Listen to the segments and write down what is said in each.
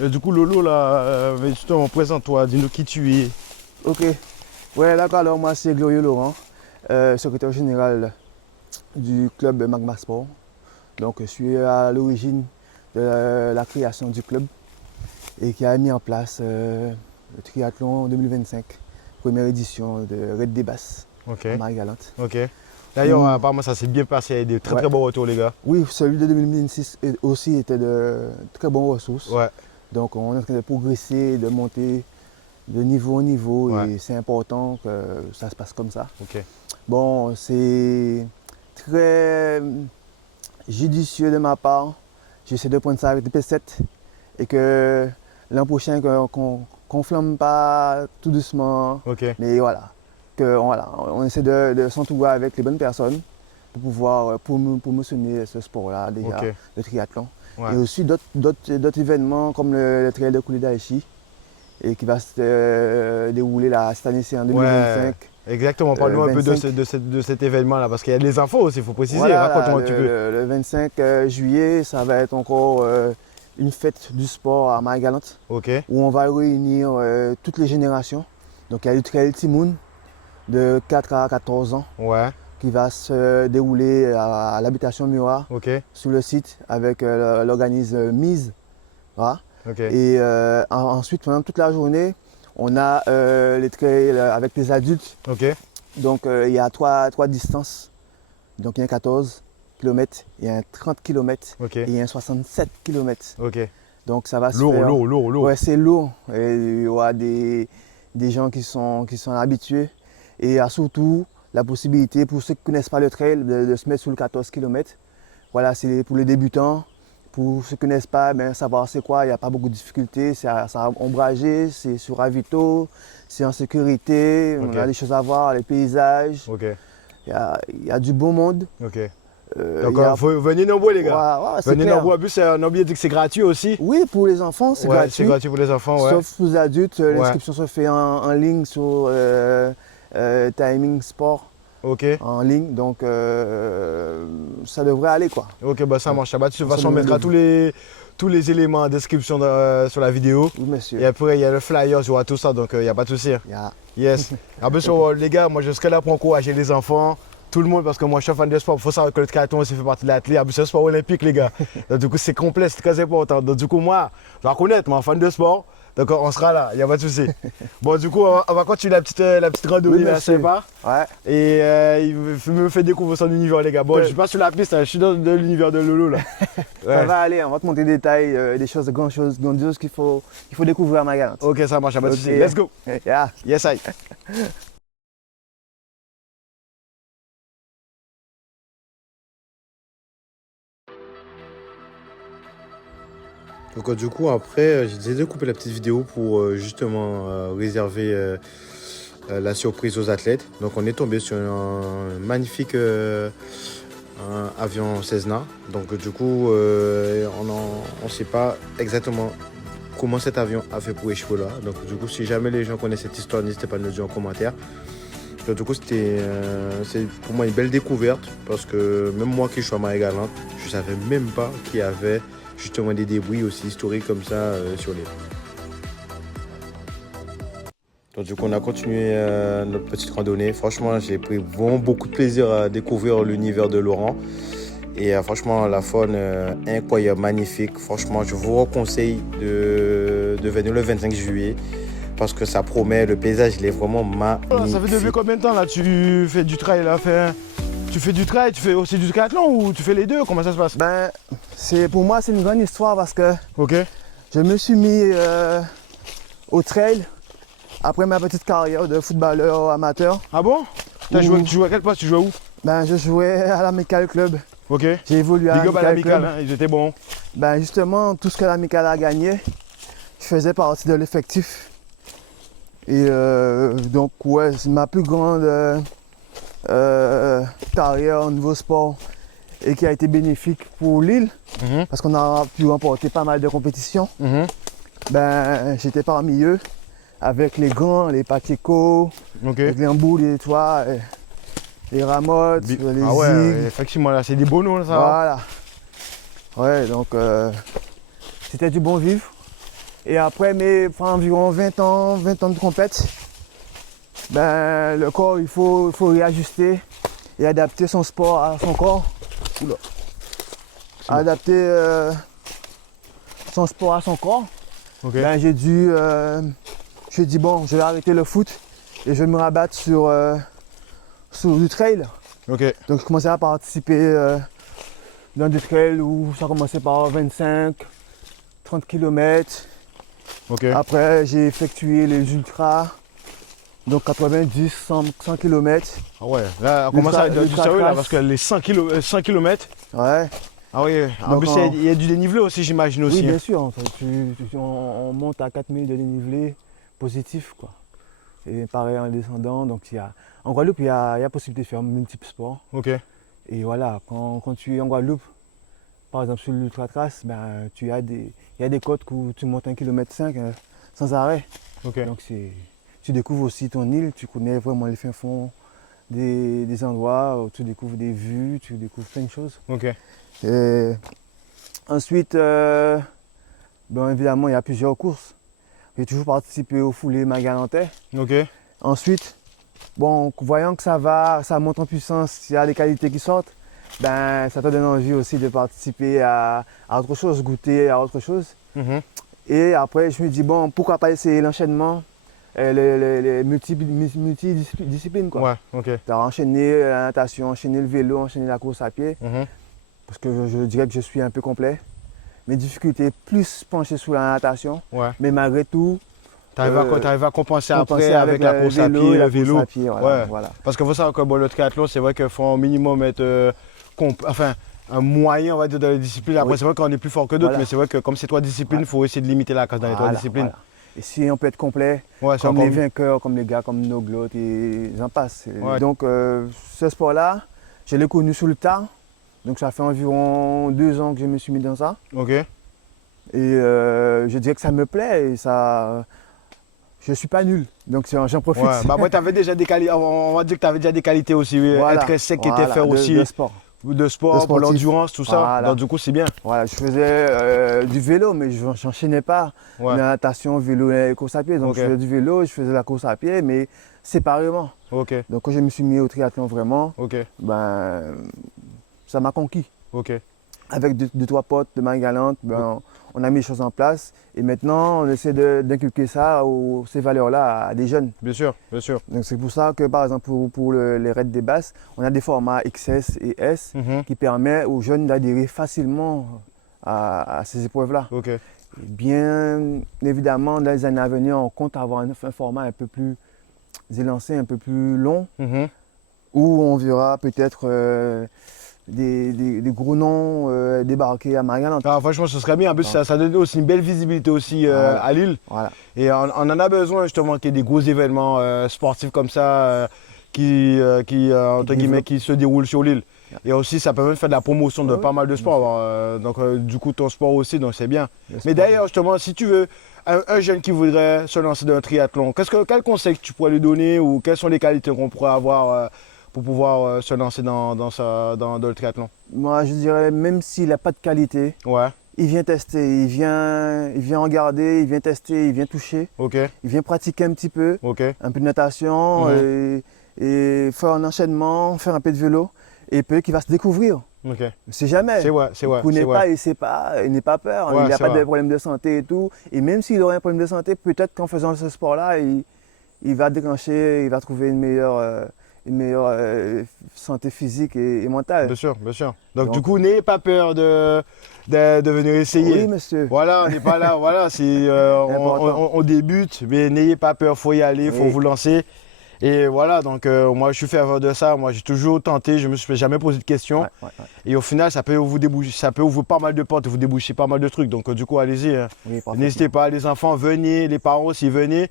Du coup, Lolo, là, justement, présente-toi, dis-nous qui tu es. Ok. Ouais, d'accord, alors moi c'est Glorieux Laurent, secrétaire général du club Magma Sport. Donc je suis à l'origine de la création du club et qui a mis en place le triathlon 2025, première édition de Red des Basses Ok, à Marie-Galante. ok. D'ailleurs, Ouh. apparemment, ça s'est bien passé, il y a des très Ouais. très bons retours, les gars. Oui, celui de 2026 aussi était de très bonnes ressources. Ouais, Donc on est en train de progresser, de monter de niveau en niveau ouais, et c'est important que ça se passe comme ça. ok. Bon, c'est très judicieux de ma part. J'essaie de prendre ça avec des pincettes et que l'an prochain, qu'on ne flamme pas tout doucement. Ok, Mais voilà, on essaie de s'entourer avec les bonnes personnes pour pouvoir promotionner ce sport-là déjà, ok. le triathlon. Ouais. Et aussi d'autres événements comme le trail de Coulée d'Aïchi et qui va se dérouler là, cette année, c'est en 2025. Exactement, parle-nous un peu de, 25. de cet événement-là, parce qu'il y a des infos aussi, il faut préciser. Voilà, Raconte-moi un petit peu. le 25 juillet, ça va être encore une fête du sport à Marie-Galante Ok, où on va réunir toutes les générations. Donc il y a le Trail Timoun de 4 à 14 ans ouais, qui va se dérouler à l'habitation Murat ok, sur le site avec l'organisme Mise. Voilà. ok, Et ensuite, pendant toute la journée, on a les trails avec les adultes. ok, Donc il y a trois distances. Donc il y a un 14 km, il y a un 30 km ok, et il y a un 67 km. ok. Donc ça va se Lourd, faire. lourd, lourd, lourd. Ouais, c'est lourd. Et il y aura des gens qui sont habitués. Et il y a surtout la possibilité pour ceux qui ne connaissent pas le trail de se mettre sur le 14 km. Voilà, c'est pour les débutants. Pour ceux qui ne connaissent pas, ben, savoir c'est quoi, il n'y a pas beaucoup de difficultés. C'est ombragé, c'est sur ravito, c'est en sécurité, Ok. on a des choses à voir, les paysages. Ok, Il y a du beau monde. ok. Il Donc, y a- venez nombreux, les gars. Ouais, ouais, c'est Venez clair. nombreux. En plus, on a oublié de dire que c'est gratuit aussi. Oui, pour les enfants, c'est Ouais, gratuit. c'est gratuit pour les enfants, ouais. Sauf pour les adultes, Ouais. l'inscription se fait en ligne sur Timing Sport Ok, en ligne. Donc ça devrait aller quoi. ok, bah ça marche. Bah, de toute On façon, on se mettra demande tous les éléments en description sur la vidéo. Oui, monsieur. Et après, il y a le flyer, il y aura tout ça, donc il n'y a pas de souci. Il y a- Yes. En plus, les gars, moi je serai là pour encourager les enfants, tout le monde, parce que moi je suis fan de sport. Il faut savoir que le triathlon aussi fait partie de l'athlète. En plus, c'est un sport olympique, les gars. Donc, du coup, c'est complet, c'est très important. Donc, du coup, moi, je dois reconnaître, moi, fan de sport. Donc, on sera là, il n'y a pas de souci. Bon, du coup, on va continuer la petite randonnée Oui, là, monsieur. c'est pas. Ouais. Et il me fait découvrir son univers, les gars. Bon, je suis pas sur la piste, hein, je suis dans l'univers de Lolo là. Ça Ouais. va aller, on va te montrer des détails, des choses grandioses qu'il faut découvrir à Magalante. Ok, ça marche, y a pas de souci. Ok. Let's go. Yeah. Yes, I. Donc du coup après j'ai décidé de couper la petite vidéo pour justement réserver la surprise aux athlètes. Donc on est tombé sur un magnifique un avion Cessna. Donc du coup on sait pas exactement comment cet avion a fait pour échouer là. Donc du coup si jamais les gens connaissent cette histoire, n'hésitez pas à nous le dire en commentaire. Donc, du coup c'est pour moi une belle découverte parce que même moi qui suis à Marie-Galante, je savais même pas qu'il y avait justement des débris aussi historiques comme ça sur l'île. Donc du coup on a continué notre petite randonnée. Franchement j'ai pris vraiment beaucoup de plaisir à découvrir l'univers de Laurent. Et franchement la faune incroyable, magnifique. Franchement je vous conseille de venir le 25 juillet. Parce que ça promet, le paysage il est vraiment magnifique. Ça fait depuis combien de temps là tu fais du trail là, tu fais du trail, tu fais aussi du triathlon ou tu fais les deux? Comment ça se passe? Ben, pour moi, c'est une grande histoire parce que Ok. je me suis mis au trail après ma petite carrière de footballeur amateur. Ah bon? Tu jouais à quel poste? Tu jouais où? Ben, je jouais à l'Amical Club. Ok. J'ai évolué à Big up à l'Amical l'amical, Club. hein, ils étaient bons. Ben, justement, tout ce que l'Amical a gagné, je faisais partie de l'effectif. Et donc, ouais, c'est ma plus grande carrière au niveau sport et qui a été bénéfique pour Lille parce qu'on a pu remporter pas mal de compétitions. Ben, j'étais parmi eux avec les grands, les Pacheco, Ok. les Glenboul, les Toits, les Ramottes, les Ah ouais, Zig. effectivement là, c'est des beaux noms ça. Voilà. Ouais, donc c'était du bon vivre. Et après, mais environ 20 ans de compète, ben, le corps, il faut réajuster et adapter son sport à son corps. Oula. Adapter son sport à son corps. Ok. Ben, j'ai dit bon, je vais arrêter le foot et je vais me rabattre sur du trail. Ok. Donc je commençais à participer dans des trails où ça commençait par 25, 30 km. Ok. Après, j'ai effectué les ultras, donc 90, 100 km. Ah ouais, là, on commence à être du sérieux là, parce que les 100 km. Ouais. Ah oui, en Donc, plus, il y a du dénivelé aussi, j'imagine aussi. Oui, bien sûr. En fait, on monte à 4000 de dénivelé positif, quoi. Et pareil en descendant. Donc, en Guadeloupe, il y a possibilité de faire multiples sports. Ok. Et voilà, quand tu es en Guadeloupe, par exemple sur l'ultra trace, ben, il y a des côtes où tu montes 1,5 km sans arrêt. Ok. Donc tu découvres aussi ton île, tu connais vraiment les fins fonds des endroits où tu découvres des vues, tu découvres plein de choses. Ok. Et ensuite, ben, évidemment, il y a plusieurs courses. J'ai toujours participé au foulé Magalantais. Ok. Ensuite, bon, voyant que ça monte en puissance, il y a des qualités qui sortent, ben, ça te donne envie aussi de participer à autre chose, goûter à autre chose. Mhm. Et après, je me dis, bon, pourquoi pas essayer l'enchaînement, les multidisciplines, quoi. Ouais, ok. Tu as enchaîné la natation, enchaîné le vélo, enchaîné la course à pied, Mhm. parce que je dirais que je suis un peu complet. Mes difficultés plus penchées sur la natation, Ouais. mais malgré tout, T'arrives à compenser compenser après avec la course à pied, et le la vélo. course à pied, voilà, Ouais. voilà. Parce que faut savoir que bon, le triathlon, c'est vrai qu'il faut au minimum être un moyen, on va dire, dans les disciplines. Après, Oui. c'est vrai qu'on est plus fort que d'autres, Voilà. mais c'est vrai que comme c'est trois disciplines, il faut essayer de limiter la casse dans les trois Voilà, disciplines. voilà. Et si on peut être complet, Ouais, c'est comme encore les mieux. vainqueurs, comme les gars, comme Noglots et j'en passe. Ouais. Donc ce sport-là, je l'ai connu sur le tard. Donc ça fait environ 2 ans que je me suis mis dans ça. Ok. Et je dirais que ça me plaît et ça. Je suis pas nul. Donc j'en profite. Ouais. Bah, après, t'avais déjà des qualités, on va dire que tu avais déjà des qualités aussi. Voilà, Être sec qui était voilà, fait aussi de sport. de sport, de pour sportif. l'endurance, tout ça. Voilà. Donc, du coup, c'est bien. Voilà, je faisais du vélo, mais je n'enchaînais pas Ouais. la natation, vélo et course à pied. Donc Ok. je faisais du vélo, je faisais la course à pied, mais séparément. Ok. Donc quand je me suis mis au triathlon vraiment, Ok. ben, ça m'a conquis. Ok. Avec deux, trois potes de Marie-Galante, ben, on a mis les choses en place et maintenant on essaie d'inculquer ça, ces valeurs-là à des jeunes. Bien sûr, bien sûr. Donc c'est pour ça que par exemple pour les raids des basses, on a des formats XS et S Mhm. qui permettent aux jeunes d'adhérer facilement à ces épreuves-là. Ok. Et bien évidemment, dans les années à venir, on compte avoir un format un peu plus élancé, un peu plus long, Mhm. où on verra peut-être des gros noms débarquer à Marie-Galante. Ah, franchement, ce serait bien. En plus, ça donne aussi une belle visibilité aussi Voilà. à Lille. Voilà. Et on en a besoin justement qu'il y ait des gros événements sportifs comme ça entre guillemets, qui se déroulent sur l'île. Et aussi, ça permet de faire de la promotion de Ouais, pas mal de sports. Donc, du coup, ton sport aussi, donc c'est bien. Mais d'ailleurs, justement, si tu veux, un jeune qui voudrait se lancer dans un triathlon, quel conseil tu pourrais lui donner ou quelles sont les qualités qu'on pourrait avoir pour pouvoir se lancer dans le triathlon? Moi, je dirais, même s'il n'a pas de qualité, Ouais, il vient tester, il vient regarder, il vient tester, il vient toucher, ok, il vient pratiquer un petit peu, ok, un peu de natation et faire un enchaînement, faire un peu de vélo. Et peut-être qu'il va se découvrir. ok. On ne sait jamais. C'est vrai, c'est vrai. Il ne connaît c'est pas, vrai. il ne sait pas, il n'a pas peur, Ouais, il n'a c'est pas vrai. de problème de santé et tout. Et même s'il aurait un problème de santé, peut-être qu'en faisant ce sport-là, il va déclencher, il va trouver une meilleure santé physique et mentale. Bien sûr, bien sûr. Donc, du Donc- coup, n'ayez pas peur de venir essayer. Oui, monsieur. Voilà, on n'est pas là, voilà, Important. on débute, mais n'ayez pas peur, il faut y aller, il faut Oui. vous lancer. Et voilà, donc moi je suis ferveur de ça, moi j'ai toujours tenté, je me suis jamais posé de questions. Ouais. Et au final, ça peut vous déboucher, ça peut ouvrir pas mal de portes, vous déboucher pas mal de trucs. Donc du coup, allez-y, hein. Oui, parfaitement. N'hésitez pas, les enfants, venez, les parents aussi, venez.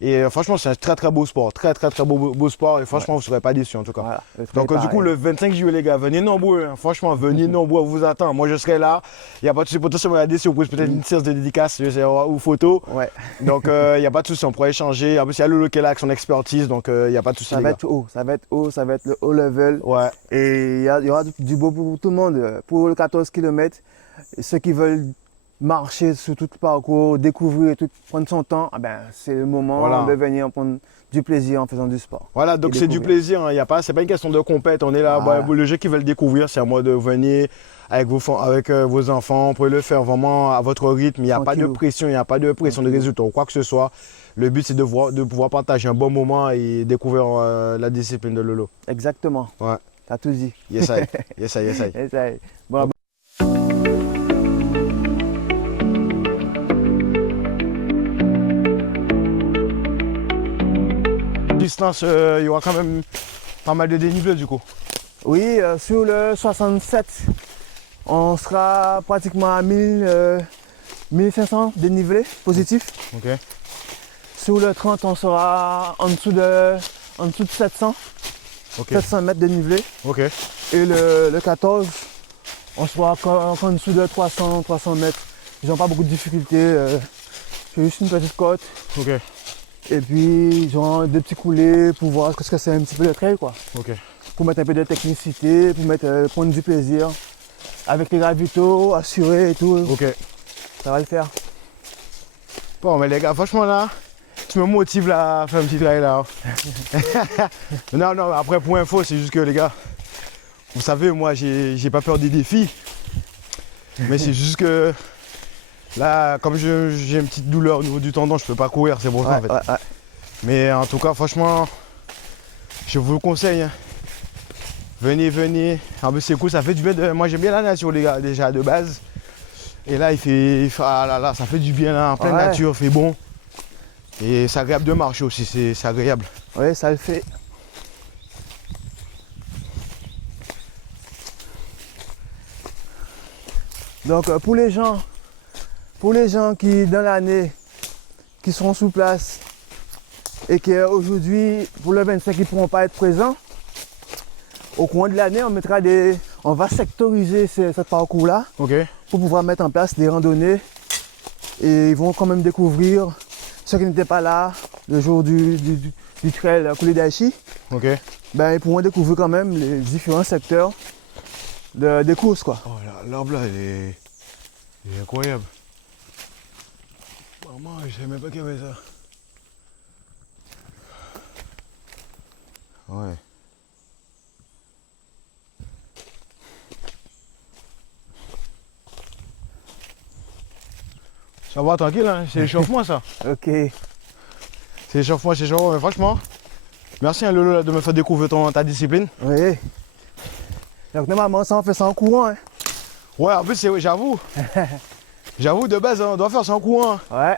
Et franchement, c'est un très très beau sport, très beau sport. Et franchement, vous ne serez pas déçus en tout cas. Voilà, le Donc travail du coup, pareil. le 25 juillet, les gars, venez nombreux, hein. Franchement, venez nombreux, on vous attend. Moi, je serai là. Il n'y a pas de souci, potentiellement, il y a des surprises, peut-être une séance de dédicace je sais, ou photo. Ouais. Donc, il n'y a pas de souci, on pourra échanger. En plus, il y a Lolo qui est là avec son expertise, donc il n'y a pas de souci, Ça les va gars. être haut, ça va être haut, ça va être le haut level. Ouais, Et il y aura du beau pour tout le monde. Pour le 14 km, ceux qui veulent marcher sur tout le parcours, découvrir et tout, prendre son temps, ah ben, c'est le moment Voilà. de venir prendre du plaisir en faisant du sport. Voilà, donc Et c'est du découvrir. plaisir, hein. C'est pas une question de compète, on est là, Voilà. les gens qui veulent découvrir, c'est à moi de venir avec vos enfants, vous pouvez le faire vraiment à votre rythme, il n'y a pas de Tranquillou. pression, il n'y a pas de pression de Tranquillou. résultat ou quoi que ce soit. Le but c'est de pouvoir partager un bon moment et découvrir la discipline de Lolo. Exactement. Ouais, T'as tout dit. yes I, yes I, yes I. Et ça y est. Bon, Distance, il y aura quand même pas mal de dénivelé du coup. oui, sur le 67, on sera pratiquement à 1500 dénivelé positif. Ok, Sur le 30, on sera en dessous de 700, ok, 700 mètres dénivelé. ok, Et le 14, on sera encore en dessous de 300 mètres. Ils n'ont pas beaucoup de difficultés. C'est juste une petite côte. ok, Et puis, ils ont des petits coulées pour voir ce que c'est un petit peu le trail, quoi. ok. Pour mettre un peu de technicité, pour prendre du plaisir. Avec les ravitaux, assurés et tout, Ok. ça va le faire. Bon, mais les gars, franchement là, tu me motives là à faire un petit trail là. Non, non, après pour info, c'est juste que les gars, vous savez, moi j'ai pas peur des défis. Mais c'est juste que là, comme j'ai une petite douleur au niveau du tendon, je peux pas courir, c'est pour ça en fait. Ouais. Mais en tout cas, franchement, je vous le conseille. Hein. Venez. En plus, c'est cool, ça fait du bien. Moi, j'aime bien la nature, les gars, déjà de base. Et là, ah là là, ça fait du bien là, en pleine nature, il fait bon. Et c'est agréable de marcher aussi, c'est agréable. Oui, ça le fait. Donc, pour les gens qui, dans l'année, qui seront sur place et qui aujourd'hui, pour le 25, ils ne pourront pas être présents, au cours de l'année, on va sectoriser ce parcours-là Ok, pour pouvoir mettre en place des randonnées. Et ils vont quand même découvrir ceux qui n'étaient pas là le jour du trail Coulé d'Aichi. ok. Ben, ils pourront découvrir quand même les différents secteurs des courses, quoi. Oh là, l'arbre là, il est incroyable. Maman, je savais même pas qu'il y avait ça. Ouais. Ça va tranquille, hein? C'est l'échauffement ça. Ok. C'est l'échauffement, mais franchement, merci hein, Lolo de me faire découvrir ta discipline. Oui. Donc normalement, ça on fait ça en courant. Hein. Ouais, en plus, j'avoue. J'avoue, de base, on doit faire ça en courant. Ouais.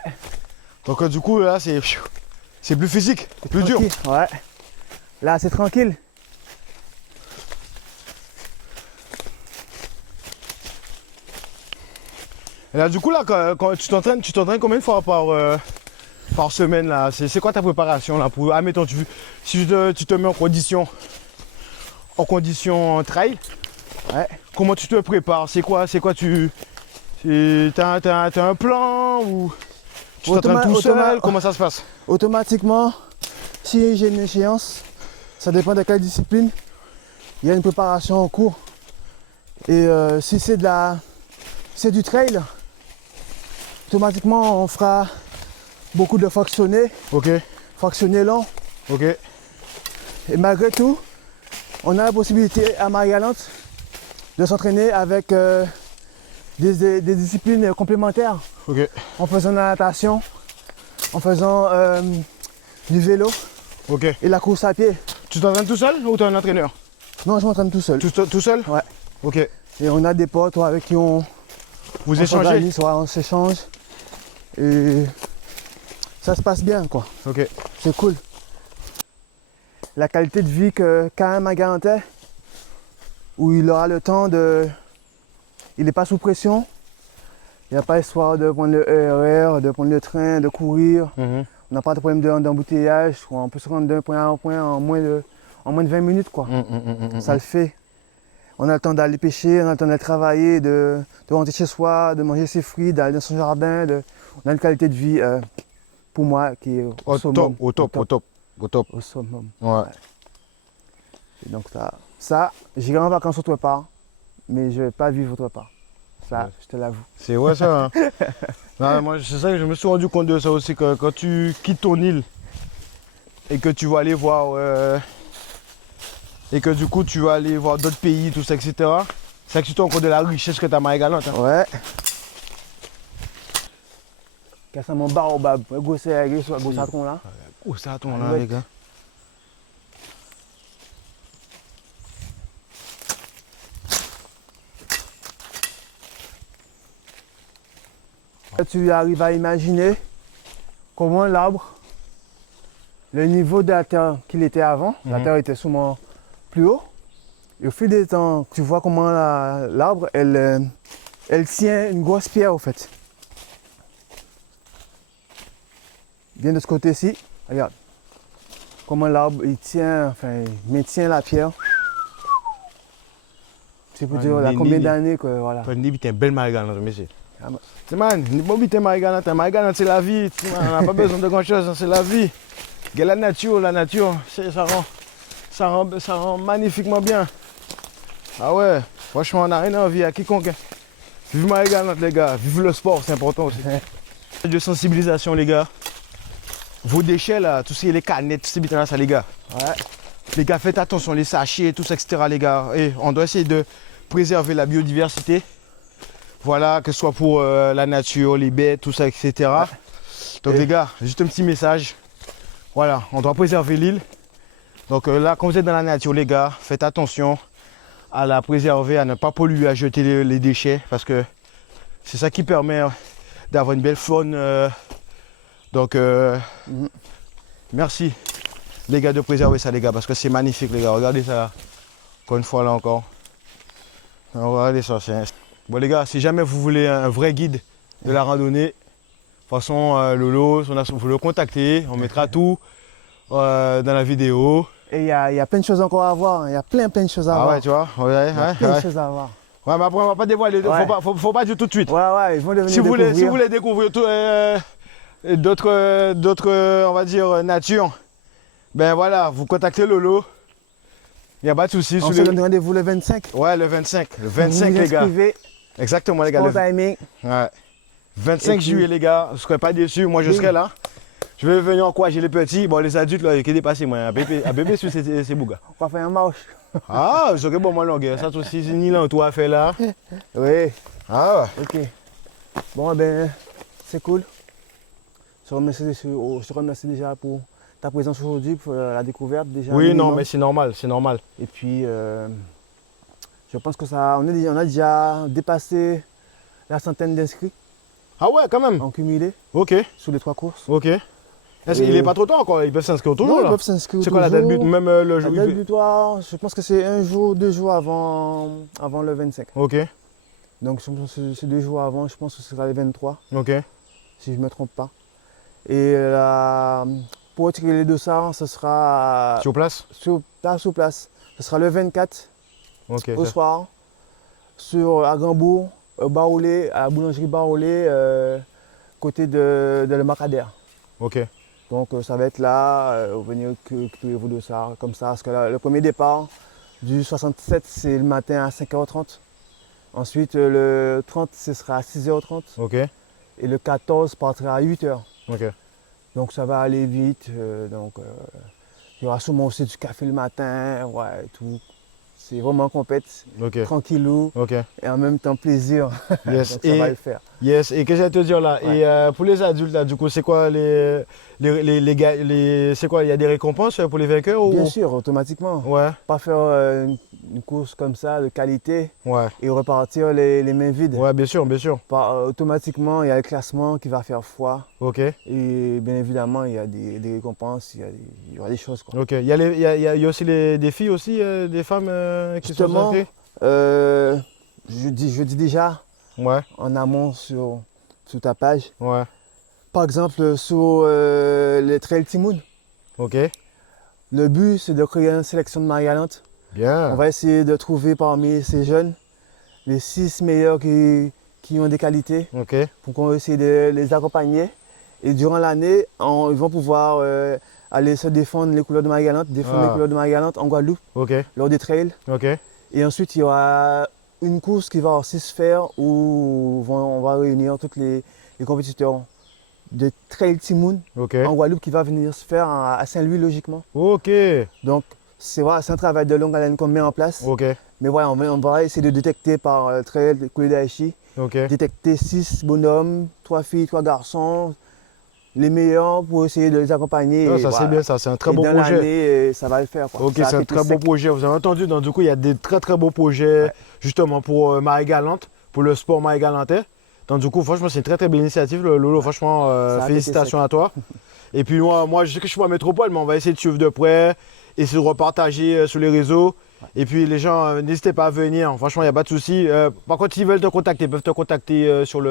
Donc du coup, là, c'est plus physique, plus dur. Tranquille. Ouais. Là, c'est tranquille. Et là, du coup, là, quand tu t'entraînes combien de fois par semaine là? C'est quoi ta préparation là pour, admettons, si tu te mets en condition trail, Ouais. comment tu te prépares? C'est quoi t'as un plan ou tu t'entraînes tout seul? Comment ça se passe? Automatiquement, si j'ai une échéance, ça dépend de quelle discipline, il y a une préparation en cours. Et si c'est du trail, automatiquement on fera beaucoup de fractionnés, Ok, fractionnés longs. ok, Et malgré tout, on a la possibilité à Marie-Galante de s'entraîner avec des disciplines complémentaires, ok, en faisant de la natation, en faisant du vélo ok. et la course à pied. Tu t'entraînes tout seul ou tu as un entraîneur? Non, je m'entraîne tout seul. Tout seul? Ouais. Ok. Et on a des potes avec qui on Vous échangez? s'organise, ouais, on s'échange. Et ça se passe bien, quoi. Ok. C'est cool. La qualité de vie qu'a un Magalantais, où il aura le temps de... Il n'est pas sous pression. Il n'y a pas histoire de prendre le RER, de prendre le train, de courir. Mhm. On n'a pas de problème d'embouteillage. On peut se rendre d'un point à un point en moins de 20 minutes, quoi. Ça le fait. On a le temps d'aller pêcher, on a le temps d'aller travailler, de rentrer chez soi, de manger ses fruits, d'aller dans son jardin. On a une qualité de vie, pour moi, qui est au summum. Au top. Au summum. Ouais. Et donc ça, j'irai en vacances autre part, mais je ne vais pas vivre autre part. Ça, je te l'avoue. C'est ouais ça. Hein. Non, moi, c'est ça que je me suis rendu compte de ça aussi, que quand tu quittes ton île et que tu vas aller voir, et que du coup tu vas aller voir d'autres pays, tout ça, etc. C'est ça que tu te rends compte de la richesse que tu as à Marie-Galante. Hein. Ouais. Qu'est-ce que mon baobab, gros satron là. Où ça tombe là, les gars? Tu arrives à imaginer comment l'arbre, le niveau de la terre qu'il était avant, la terre était souvent plus haut. Et au fil des temps, tu vois comment l'arbre, elle tient une grosse pierre au fait. Viens de ce côté-ci, regarde. Comment l'arbre, il tient, enfin, il maintient la pierre. C'est pour dire là, combien d'années que voilà. Tu as une belle Marie-Galante, monsieur. Ah, bah. C'est man, ni bon bite Marie-Galante. Marie-Galante, c'est la vie. On n'a pas besoin de grand-chose, c'est la vie. La nature, ça rend magnifiquement bien. Ah ouais, franchement, on n'a rien envie à quiconque. Vive Marie-Galante, les gars. Vive le sport, c'est important aussi. De sensibilisation, les gars. Vos déchets, là, tout ce qui est les canettes, tout ces bits-là, ça, les gars. Ouais. Les gars, faites attention, les sachets, tout ça, etc., les gars. Et on doit essayer de préserver la biodiversité. Voilà, que ce soit pour la nature, les bêtes, tout ça, etc. Ouais. Donc, les gars, juste un petit message. Voilà, on doit préserver l'île. Donc là, quand vous êtes dans la nature, les gars, faites attention à la préserver, à ne pas polluer, à jeter les déchets. Parce que c'est ça qui permet d'avoir une belle faune. Donc, merci, les gars, de préserver ça, les gars, parce que c'est magnifique, les gars. Regardez ça, là. Encore une fois, là encore. Alors, regardez ça. Bon, les gars, si jamais vous voulez un vrai guide de la randonnée, de toute façon, Lolo, vous le contactez, on mettra tout dans la vidéo. Et il y a plein de choses encore à voir. Il y a plein de choses à voir. Ah ouais, tu vois, plein de choses à voir. Ouais, mais après, on va pas dévoiler, Ouais. faut pas dire tout de suite. Ouais, ils vont devenir Si vous voulez découvrir tout, d'autres, on va dire, nature, ben voilà, vous contactez Lolo. Il n'y a pas de souci. On se donne rendez-vous le 25. Ouais, le 25. Le 25, les gars. Exactement, les gars. Sport timing. Ouais. 25 juillet, les gars. Je ne serai pas déçu. Moi, je serai là. Je vais venir encourager les petits. Bon, les adultes, là, qui est dépassé, moi. Un bébé, c'est Bouga. On va faire un marche. Ah, c'est bon, moi, longue. Ça, aussi, ni là, toi, fait là. Oui. Ah, ok. Bon, ben, c'est cool. Je te remercie déjà pour ta présence aujourd'hui, pour la découverte déjà. Oui, non, mais c'est normal, c'est normal. Et puis, je pense que on a déjà dépassé la centaine d'inscrits. Ah ouais, quand même. En cumulé. Ok. Sur les 3 courses. Ok. Est-ce qu'il n'est pas trop tard encore? Ils peuvent s'inscrire toujours, non, là? Ils peuvent s'inscrire. C'est quoi la date but? Même le jour? La date butoir, je pense que c'est 1 jour, 2 jours avant le 25. Ok. Donc, c'est 2 jours avant, je pense que ce sera le 23. Ok. Si je ne me trompe pas. Et pour retirer les dossards, ce sera. Sur place? Sur place. Ce sera le 24 okay, au soir, à Gambourg, Baoulé, à la boulangerie Baoulé, côté de Le Macadère. Ok. Donc ça va être là, vous venez cueillir vos dossards comme ça. Parce que là, le premier départ du 67, c'est le matin à 5h30. Ensuite, le 30, ce sera à 6h30. Ok. Et le 14 partira à 8h. Ok. Donc ça va aller vite. Il y aura sûrement aussi du café le matin, ouais, tout. C'est vraiment compète, tranquillou, et en même temps plaisir. Yes. Donc ça va le faire. Yes, et qu'est-ce que j'allais te dire là? Ouais. Et pour les adultes, là, du coup, c'est quoi c'est quoi? Il y a des récompenses pour les vainqueurs Bien sûr, automatiquement. Ouais. Pas faire une course comme ça de qualité et repartir les mains vides. Ouais, bien sûr, bien sûr. Automatiquement, il y a le classement qui va faire foi. Ok. Et bien évidemment, il y a des récompenses, il y aura des choses, quoi. Ok. Il y a aussi des filles aussi, des femmes qui sont inscrites? Je dis déjà en amont sur ta page. Ouais. Par exemple, sur les Trail Timoun. Ok. Le but, c'est de créer une sélection de Marie-Galante. Bien. On va essayer de trouver parmi ces jeunes les 6 meilleurs qui ont des qualités pour qu'on essaie de les accompagner. Et durant l'année, ils vont pouvoir aller se défendre les couleurs de Marie-Galante, les couleurs de Marie-Galante en Guadeloupe lors des trails. Ok. Et ensuite, il y aura une course qui va aussi se faire où on va réunir tous les compétiteurs de Trail Timoun Ok. en Guadeloupe qui va venir se faire à Saint-Louis logiquement. Ok. Donc c'est un travail de longue haleine qu'on met en place. Ok. Mais voilà, on va essayer de détecter par Trail Coulée d'Aïchi, Ok. détecter 6 bonhommes, 3 filles, 3 garçons, les meilleurs pour essayer de les accompagner. Ah, et ça voilà. c'est bien, ça c'est un très Et bon dans projet. l'année, ça va le faire. Quoi. Ok, Ça va c'est un péter très beau sec. projet. Vous avez entendu, donc du coup, il y a des très beaux projets Ouais. justement pour Marie-Galante, pour le sport Marie-Galantais. Donc du coup, franchement, c'est une très belle initiative, Lolo. Ouais. Franchement, Ça va félicitations péter à toi. Et puis moi, je sais que je suis pas à Métropole, mais on va essayer de suivre de près, essayer de repartager sur les réseaux. Et puis les gens, n'hésitez pas à venir. Franchement, il n'y a pas de souci. Par contre, s'ils veulent te contacter, ils peuvent te contacter sur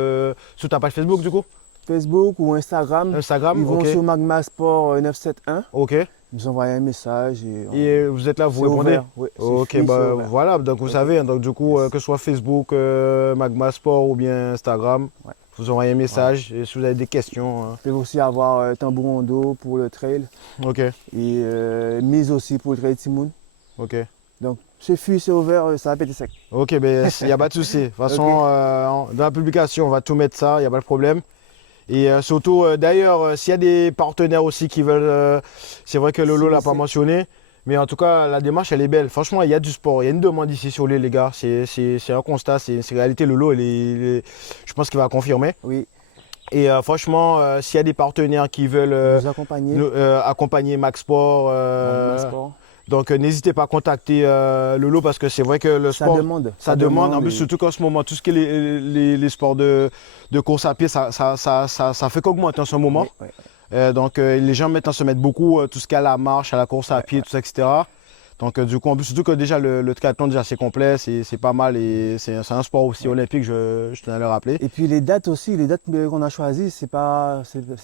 ta page Facebook, du coup. Facebook ou Instagram. Instagram, Ils vont ok. sur Magma Sport 971. Ok. Ils nous envoient un message. Et vous êtes là, vous c'est répondez. ouvert. Ouais, c'est Ok, free, c'est bah ouvert. voilà, donc vous Ok. savez, hein, donc du coup, que ce soit Facebook, Magma Sport ou bien Instagram, Ouais. vous envoyez un message et si vous avez des questions. Ils peuvent aussi avoir Tambouron d'eau pour le trail Ok, et mise aussi pour le trail Timoun. ok. Donc c'est free, c'est ouvert, ça va péter sec. Ok, ben il n'y a pas de souci. De toute façon, dans la publication, on va tout mettre ça, il n'y a pas de problème. Et surtout, d'ailleurs, s'il y a des partenaires aussi qui veulent, c'est vrai que Lolo Si, l'a pas mentionné, mais en tout cas, la démarche, elle est belle. Franchement, il y a du sport, il y a une demande ici sur l'île, les gars. C'est un constat, c'est une réalité. Lolo, je pense qu'il va confirmer. Oui, Et franchement, s'il y a des partenaires qui veulent nous accompagner. accompagner Max Sport, Magma Sport. donc n'hésitez pas à contacter Lolo parce que c'est vrai que le Ça sport, demande. ça demande. En plus, et- surtout qu'en ce moment, tout ce qui est les sports de course à pied, ça fait qu'augmenter en ce moment. Oui, oui. Donc les gens maintenant se mettent beaucoup tout ce qui est à la marche, à la course à pied, tout ça, etc. Donc du coup, en plus, surtout que déjà le triathlon déjà c'est complet, c'est pas mal et c'est un sport aussi olympique, je tenais à le rappeler. Et puis les dates aussi, les dates qu'on a choisies, c'est pas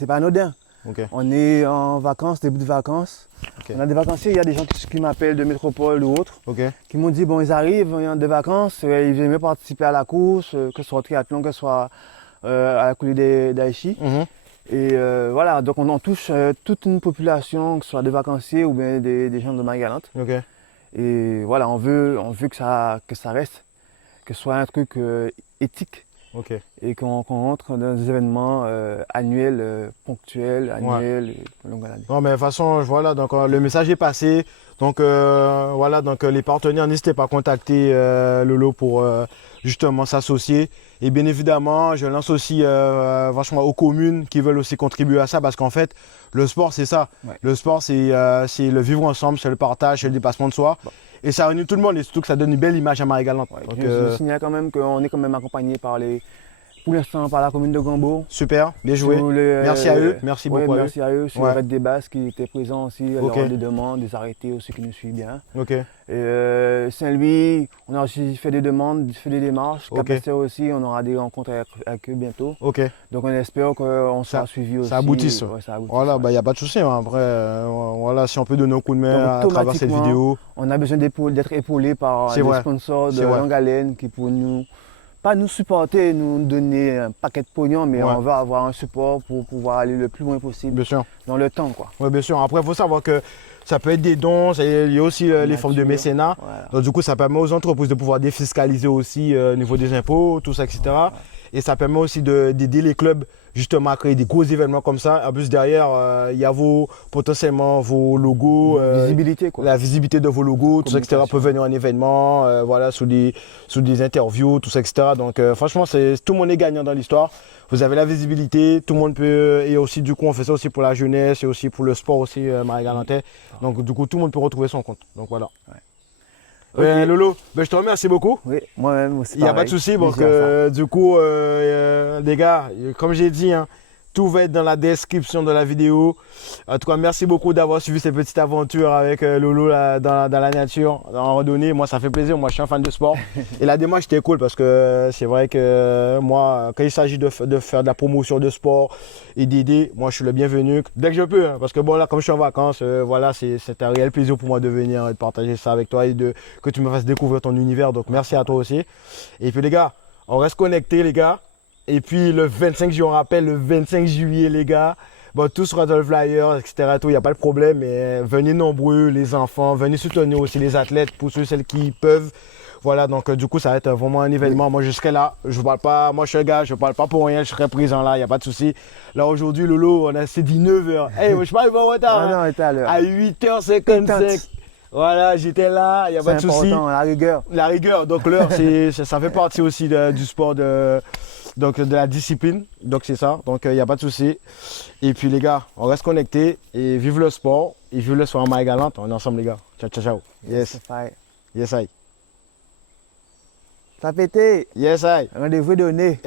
anodin. Ok, On est en vacances, début de vacances. Ok. On a des vacanciers, il y a des gens qui m'appellent de métropole ou autres, ok, qui m'ont dit bon ils arrivent, ils ont de vacances, ils aimeraient participer à la course, que ce soit au triathlon, que ce soit à la coulée d'Aïchi. Mhm. Et voilà, donc on en touche toute une population, que ce soit des vacanciers ou bien des gens de Marie-Galante. ok. Et voilà, on veut que ça reste, que ce soit un truc éthique Ok. et qu'on rentre dans des événements annuels, ponctuels, annuels, et longue année. Non mais de toute façon, voilà, donc le message est passé. Donc voilà, donc les partenaires, n'hésitez pas à contacter Lolo pour justement s'associer. Et bien évidemment, je lance aussi vachement aux communes qui veulent aussi contribuer à ça parce qu'en fait, le sport c'est ça. Ouais. Le sport c'est le vivre ensemble, c'est le partage, c'est le dépassement de soi. Bon. Et ça réunit tout le monde et surtout que ça donne une belle image à Marie-Galante. Ouais, Donc, je signale quand même qu'on est quand même accompagné pour l'instant par la commune de Gambourg. super, bien joué. Sur Merci à eux, merci beaucoup à eux. merci à eux. Sur Ouais. le Raid des Basses qui étaient présents aussi, Ok. leur des demandes, des arrêtés aussi qui nous suivent bien. Ok, Et Saint-Louis, on a aussi fait des demandes, fait des démarches. Ok. Cap-Esther aussi, on aura des rencontres avec eux bientôt. ok. Donc on espère qu'on Ça- sera suivi aussi. ça aboutisse. Ouais, ça aboutisse, Voilà, ouais. bah il n'y a pas de souci. Hein. Après, voilà, si on peut donner un coup de main Donc, à travers cette automatiquement, vidéo. On a besoin d'être épaulé par C'est des vrai. sponsors de C'est vrai. longue haleine qui pour nous, pas nous supporter, nous donner un paquet de pognon, mais Ouais. on va avoir un support pour pouvoir aller le plus loin possible Bien sûr. dans le temps, quoi. Oui, bien sûr. Après, il faut savoir que ça peut être des dons, il y a aussi les formes de Nature. mécénat. Voilà. Donc, du coup, ça permet aux entreprises de pouvoir défiscaliser aussi au niveau des impôts, tout ça, etc. Et ça permet aussi d'aider les clubs justement à créer des gros événements comme ça. En plus, derrière, il y a potentiellement vos logos. Visibilité, quoi. La visibilité de vos logos, tout ça, etc. Communication. peut venir en événement, voilà, sous des interviews, tout ça, etc. Donc franchement, tout le monde est gagnant dans l'histoire. Vous avez la visibilité, tout le monde peut, et aussi du coup on fait ça aussi pour la jeunesse et aussi pour le sport aussi, Marie-Galantais. Donc du coup tout le monde peut retrouver son compte. Donc voilà. Ok. Lolo, je te remercie beaucoup. Oui, moi-même aussi. Il n'y a pas de souci, donc du coup, les gars, comme j'ai dit, hein, tout va être dans la description de la vidéo. En tout cas, merci beaucoup d'avoir suivi cette petite aventure avec Lolo là, dans la nature, en randonnée. Moi, ça fait plaisir. Moi, je suis un fan de sport. Et la démarche était cool parce que c'est vrai que moi, quand il s'agit de faire de la promotion de sport et d'aider, moi, je suis le bienvenu dès que je peux. Hein, parce que bon, là, comme je suis en vacances, voilà, c'est un réel plaisir pour moi de venir et de partager ça avec toi et que tu me fasses découvrir ton univers. Donc, merci à toi aussi. Et puis, les gars, on reste connectés, les gars. Et puis le 25 juillet, on rappelle, le 25 juillet, les gars, bon, tout sera dans le flyer, etc. Il n'y a pas de problème, mais venez nombreux, les enfants, venez soutenir aussi les athlètes, pour ceux et celles qui peuvent. Voilà, donc du coup, ça va être vraiment un événement. Moi, je serai là. Je parle pas, moi, je suis un gars, je parle pas pour rien. Je serai présent là, il n'y a pas de souci. Là, aujourd'hui, Lolo, c'est dit 9h. Hey, moi, je suis pas arrivé en retard. Ah non, t'es à l'heure. À 8h55. Voilà, j'étais là, il n'y a pas de souci. C'est important, la rigueur. La rigueur, donc l'heure, ça fait partie aussi du sport, donc de la discipline. Donc c'est ça, donc il n'y a pas de souci. Et puis les gars, on reste connectés et vive le sport. Et vive le sport en maille galante. On est ensemble les gars. Ciao, ciao, ciao. Yes. Yes, I. Ça a pété. Yes, I. Rendez-vous donné.